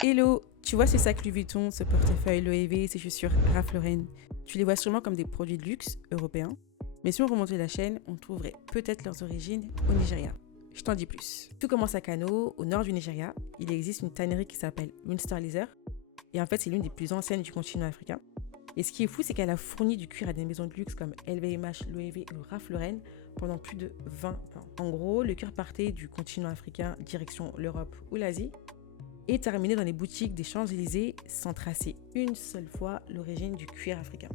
Hello, tu vois ces sacs Louis Vuitton, ce portefeuille Loewe, ces chaussures Ralph Lauren, tu les vois sûrement comme des produits de luxe européens, mais si on remontait la chaîne, on trouverait peut-être leurs origines au Nigeria. Je t'en dis plus. Tout commence à Kano, au nord du Nigeria. Il existe une tannerie qui s'appelle Münster Leather, et en fait c'est l'une des plus anciennes du continent africain. Et ce qui est fou, c'est qu'elle a fourni du cuir à des maisons de luxe comme LVMH, Loewe ou Ralph Lauren pendant plus de 20 ans. En gros, le cuir partait du continent africain direction l'Europe ou l'Asie, et terminé dans les boutiques des Champs-Élysées sans tracer une seule fois l'origine du cuir africain.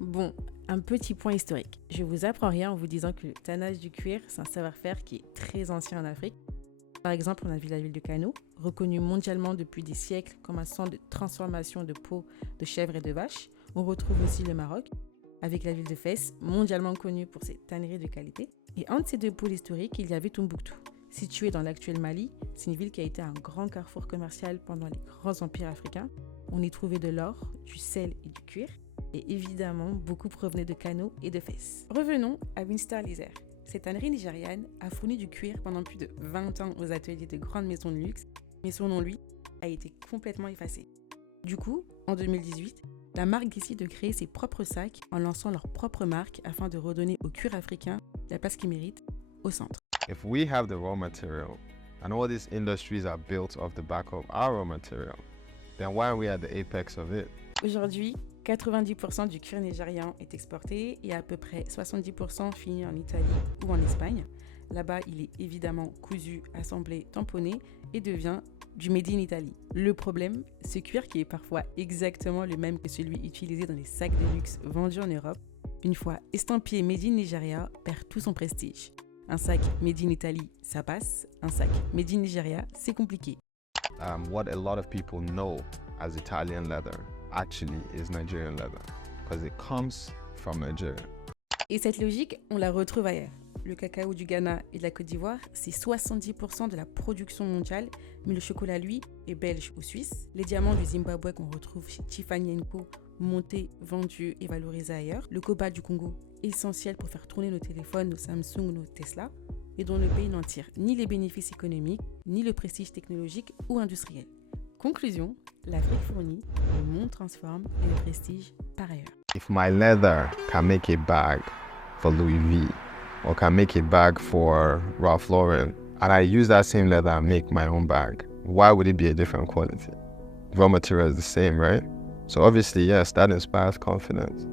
Bon, un petit point historique. Je vous apprends rien en vous disant que le tannage du cuir, c'est un savoir-faire qui est très ancien en Afrique. Par exemple, on a vu la ville de Kano, reconnue mondialement depuis des siècles comme un centre de transformation de peau de chèvre et de vache. On retrouve aussi le Maroc, avec la ville de Fès, mondialement connue pour ses tanneries de qualité. Et entre ces deux pôles historiques, il y avait Tombouctou. Située dans l'actuel Mali, c'est une ville qui a été un grand carrefour commercial pendant les grands empires africains. On y trouvait de l'or, du sel et du cuir. Et évidemment, beaucoup provenaient de Kano et de Fès. Revenons à Münster Leather. Cette tannerie nigériane a fourni du cuir pendant plus de 20 ans aux ateliers de grandes maisons de luxe, mais son nom, lui, a été complètement effacé. Du coup, en 2018, la marque décide de créer ses propres sacs en lançant leur propre marque afin de redonner au cuir africain la place qu'il mérite au centre. If we have the raw material and all these industries are built off the back of our raw material, then why are we at the apex of it? Aujourd'hui, 90% du cuir nigérian est exporté et à peu près 70% finit en Italie ou en Espagne. Là-bas, il est évidemment cousu, assemblé, tamponné et devient du Made in Italy. Le problème, ce cuir qui est parfois exactement le même que celui utilisé dans les sacs de luxe vendus en Europe, une fois estampillé Made in Nigeria, perd tout son prestige. Un sac Made in Italy, ça passe. Un sac Made in Nigeria, c'est compliqué. What a lot of people know as Italian leather actually is Nigerian leather because it comes from Nigeria. Et cette logique, on la retrouve ailleurs. Le cacao du Ghana et de la Côte d'Ivoire, c'est 70% de la production mondiale, mais le chocolat, lui, est belge ou suisse. Les diamants du Zimbabwe qu'on retrouve chez Tiffany & Co, montés, vendus et valorisés ailleurs. Le cobalt du Congo, essentiel pour faire tourner nos téléphones, nos Samsung, nos Tesla, et dont le pays n'en tire ni les bénéfices économiques, ni le prestige technologique ou industriel. Conclusion, l'Afrique fournit, le monde transforme et le prestige par ailleurs. If my leather can make a bag for Louis V or can make a bag for Ralph Lauren, and I use that same leather and make my own bag, why would it be a different quality? Raw material is the same, right? So obviously, yes, that inspires confidence.